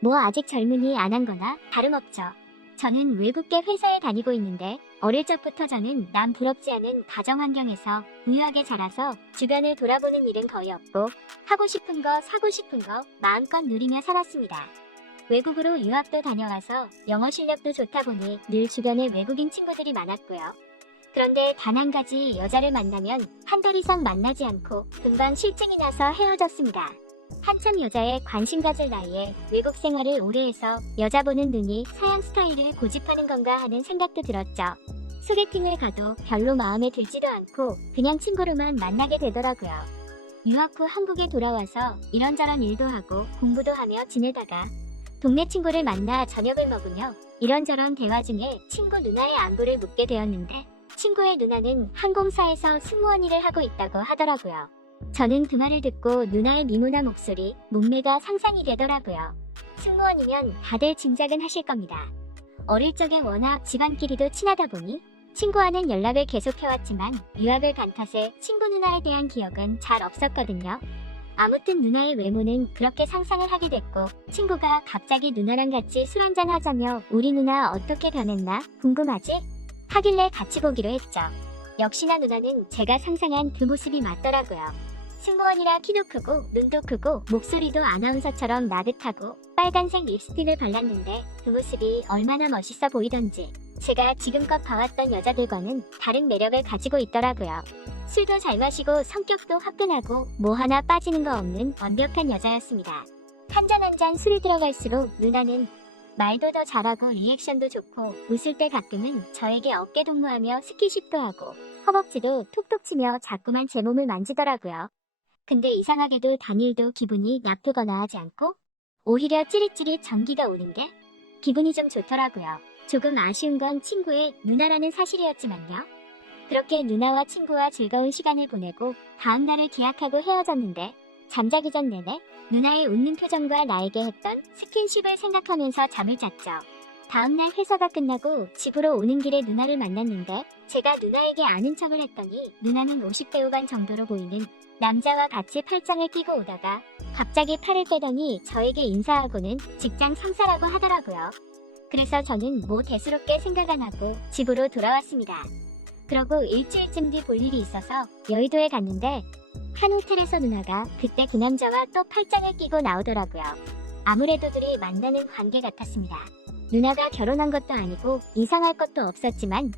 뭐 아직 젊으니 안 한 거나 다름없죠. 저는 외국계 회사에 다니고 있는데 어릴 적부터 저는 남 부럽지 않은 가정 환경에서 부유하게 자라서 주변을 돌아보는 일은 거의 없고 하고 싶은 거 사고 싶은 거 마음껏 누리며 살았습니다. 외국으로 유학도 다녀와서 영어 실력도 좋다 보니 늘 주변에 외국인 친구들이 많았고요. 그런데 단 한 가지 여자를 만나면 한 달 이상 만나지 않고 금방 실증이 나서 헤어졌습니다. 한참 여자에 관심 가질 나이에 외국 생활을 오래 해서 여자 보는 눈이 서양 스타일을 고집하는 건가 하는 생각도 들었죠. 소개팅을 가도 별로 마음에 들지도 않고 그냥 친구로만 만나게 되더라고요. 유학 후 한국에 돌아와서 이런저런 일도 하고 공부도 하며 지내다가 동네 친구를 만나 저녁을 먹으며 이런저런 대화 중에 친구 누나의 안부를 묻게 되었는데 친구의 누나는 항공사에서 승무원 일을 하고 있다고 하더라고요. 저는 그 말을 듣고 누나의 미모나 목소리, 몸매가 상상이 되더라고요. 승무원이면 다들 짐작은 하실 겁니다. 어릴 적에 워낙 집안끼리도 친하다 보니 친구와는 연락을 계속해왔지만 유학을 간 탓에 친구 누나에 대한 기억은 잘 없었거든요. 아무튼 누나의 외모는 그렇게 상상을 하게 됐고 친구가 갑자기 누나랑 같이 술 한잔 하자며 우리 누나 어떻게 변했나 궁금하지? 하길래 같이 보기로 했죠. 역시나 누나는 제가 상상한 그 모습이 맞더라고요. 승무원이라 키도 크고 눈도 크고 목소리도 아나운서처럼 나긋하고 빨간색 립스틱을 발랐는데 그 모습이 얼마나 멋있어 보이던지 제가 지금껏 봐왔던 여자들과는 다른 매력을 가지고 있더라고요. 술도 잘 마시고 성격도 화끈하고 뭐 하나 빠지는 거 없는 완벽한 여자였습니다. 한 잔 한 잔 술이 들어갈수록 누나는 말도 더 잘하고 리액션도 좋고 웃을 때 가끔은 저에게 어깨 동무하며 스킨십도 하고 허벅지도 톡톡 치며 자꾸만 제 몸을 만지더라고요. 근데 이상하게도 당일도 기분이 나쁘거나 하지 않고 오히려 찌릿찌릿 전기가 오는 게 기분이 좀 좋더라고요. 조금 아쉬운 건 친구의 누나라는 사실이었지만요. 그렇게 누나와 친구와 즐거운 시간을 보내고 다음 날을 기약하고 헤어졌는데 잠자기 전 내내 누나의 웃는 표정과 나에게 했던 스킨십을 생각하면서 잠을 잤죠. 다음날 회사가 끝나고 집으로 오는 길에 누나를 만났는데 제가 누나에게 아는 척을 했더니 누나는 50대 후반 정도로 보이는 남자와 같이 팔짱을 끼고 오다가 갑자기 팔을 빼더니 저에게 인사하고는 직장 상사라고 하더라고요. 그래서 저는 뭐 대수롭게 생각 안 하고 집으로 돌아왔습니다. 그러고 일주일쯤 뒤 볼 일이 있어서 여의도에 갔는데 한 호텔에서 누나가 그때 그 남자와 또 팔짱을 끼고 나오더라고요. 아무래도 둘이 만나는 관계 같았습니다. 누나가 결혼한 것도 아니고 이상할 것도 없었지만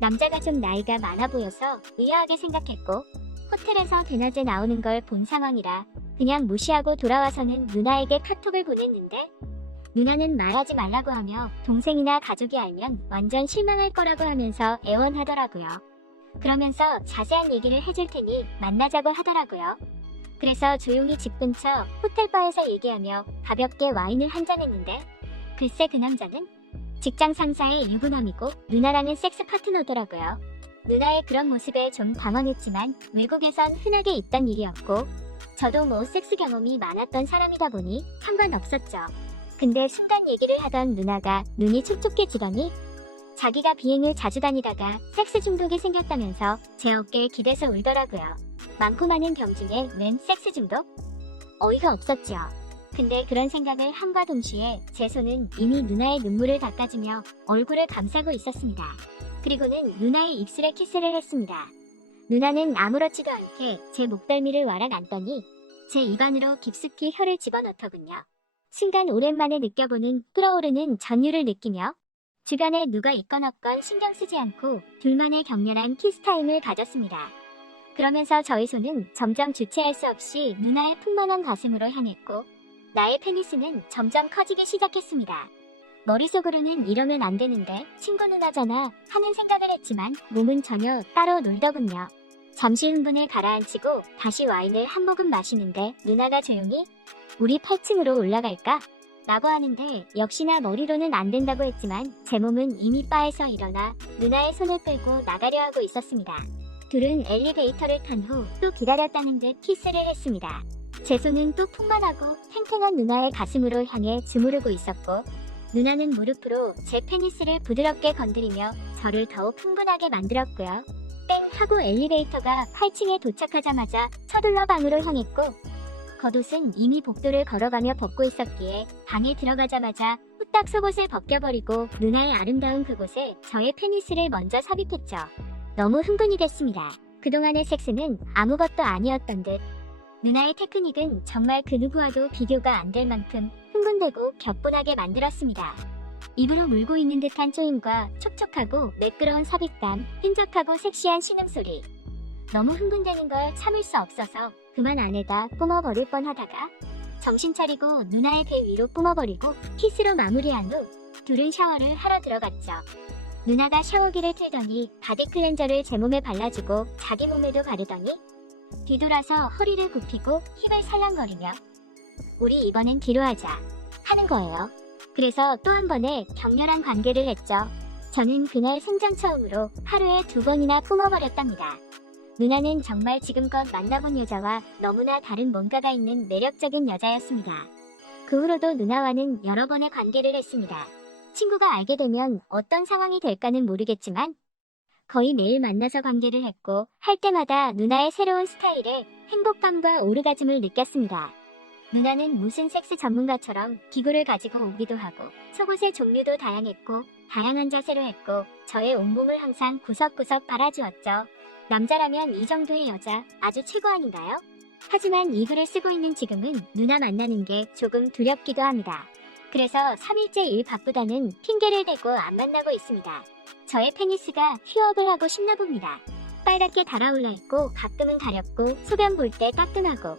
남자가 좀 나이가 많아 보여서 의아하게 생각했고 호텔에서 대낮에 나오는 걸 본 상황이라 그냥 무시하고 돌아와서는 누나에게 카톡을 보냈는데 누나는 말하지 말라고 하며 동생이나 가족이 알면 완전 실망할 거라고 하면서 애원하더라고요. 그러면서 자세한 얘기를 해줄 테니 만나자고 하더라고요. 그래서 조용히 집 근처 호텔바에서 얘기하며 가볍게 와인을 한잔했는데 글쎄 그 남자는 직장 상사의 유부남이고 누나랑은 섹스 파트너더라고요. 누나의 그런 모습에 좀 당황했지만 외국에선 흔하게 있던 일이었고 저도 뭐 섹스 경험이 많았던 사람이다 보니 상관없었죠. 근데 순간 얘기를 하던 누나가 눈이 촉촉해지더니 자기가 비행을 자주 다니다가 섹스 중독이 생겼다면서 제 어깨에 기대서 울더라고요. 많고 많은 병 중에 웬 섹스 중독? 어이가 없었죠. 근데 그런 생각을 함과 동시에 제 손은 이미 누나의 눈물을 닦아주며 얼굴을 감싸고 있었습니다. 그리고는 누나의 입술에 키스를 했습니다. 누나는 아무렇지도 않게 제 목덜미를 와락 안더니 제 입안으로 깊숙이 혀를 집어넣더군요. 순간 오랜만에 느껴보는 끓어오르는 전율을 느끼며 주변에 누가 있건 없건 신경 쓰지 않고 둘만의 격렬한 키스타임을 가졌습니다. 그러면서 저희 손은 점점 주체할 수 없이 누나의 풍만한 가슴으로 향했고 나의 페니스는 점점 커지기 시작했습니다. 머릿속으로는 이러면 안 되는데 친구 누나잖아 하는 생각을 했지만 몸은 전혀 따로 놀더군요. 잠시 흥분을 가라앉히고 다시 와인을 한 모금 마시는데 누나가 조용히 우리 8층으로 올라갈까? 라고 하는데 역시나 머리로는 안 된다고 했지만 제 몸은 이미 바에서 일어나 누나의 손을 끌고 나가려 하고 있었습니다. 둘은 엘리베이터를 탄 후 또 기다렸다는 듯 키스를 했습니다. 제 손은 또 풍만하고 탱탱한 누나의 가슴으로 향해 주무르고 있었고 누나는 무릎으로 제 페니스를 부드럽게 건드리며 저를 더욱 흥분하게 만들었고요. 땡 하고 엘리베이터가 8층에 도착하자마자 서둘러 방으로 향했고 겉옷은 이미 복도를 걸어가며 벗고 있었기에 방에 들어가자마자 후딱 속옷을 벗겨버리고 누나의 아름다운 그곳에 저의 페니스를 먼저 삽입했죠. 너무 흥분이 됐습니다. 그동안의 섹스는 아무것도 아니었던 듯. 누나의 테크닉은 정말 그 누구와도 비교가 안 될 만큼 흥분되고 격분하게 만들었습니다. 입으로 물고 있는 듯한 쪼임과 촉촉하고 매끄러운 삽입감, 끈적하고 섹시한 신음소리. 너무 흥분되는 걸 참을 수 없어서 그만 안에다 뿜어버릴 뻔하다가 정신 차리고 누나의 배 위로 뿜어버리고 키스로 마무리한 후 둘은 샤워를 하러 들어갔죠. 누나가 샤워기를 틀더니 바디 클렌저를 제 몸에 발라주고 자기 몸에도 바르더니 뒤돌아서 허리를 굽히고 힙을 살랑거리며 우리 이번엔 뒤로 하자 하는 거예요. 그래서 또 한 번의 격렬한 관계를 했죠. 저는 그날 생전 처음으로 하루에 2번이나 뿜어버렸답니다. 누나는 정말 지금껏 만나본 여자와 너무나 다른 뭔가가 있는 매력적인 여자였습니다. 그 후로도 누나와는 여러 번의 관계를 했습니다. 친구가 알게 되면 어떤 상황이 될까는 모르겠지만 거의 매일 만나서 관계를 했고 할 때마다 누나의 새로운 스타일에 행복감과 오르가즘을 느꼈습니다. 누나는 무슨 섹스 전문가처럼 기구를 가지고 오기도 하고 속옷의 종류도 다양했고 다양한 자세로 했고 저의 온몸을 항상 구석구석 빨아주었죠. 남자라면 이 정도의 여자 아주 최고 아닌가요? 하지만 이 글을 쓰고 있는 지금은 누나 만나는 게 조금 두렵기도 합니다. 그래서 3일째 일 바쁘다는 핑계를 대고 안 만나고 있습니다. 저의 페니스가 휴업을 하고 싶나 봅니다. 빨갛게 달아올라 있고 가끔은 가렵고 소변 볼 때 따끔하고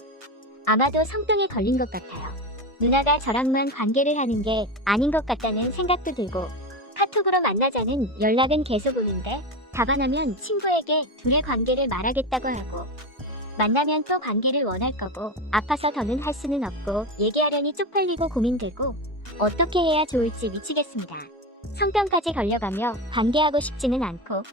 아마도 성병에 걸린 것 같아요. 누나가 저랑만 관계를 하는 게 아닌 것 같다는 생각도 들고 카톡으로 만나자는 연락은 계속 오는데 답안하면 친구에게 둘의 관계를 말하겠다고 하고 만나면 또 관계를 원할 거고 아파서 더는 할 수는 없고 얘기하려니 쪽팔리고 고민되고 어떻게 해야 좋을지 미치겠습니다. 성병까지 걸려가며 관계하고 싶지는 않고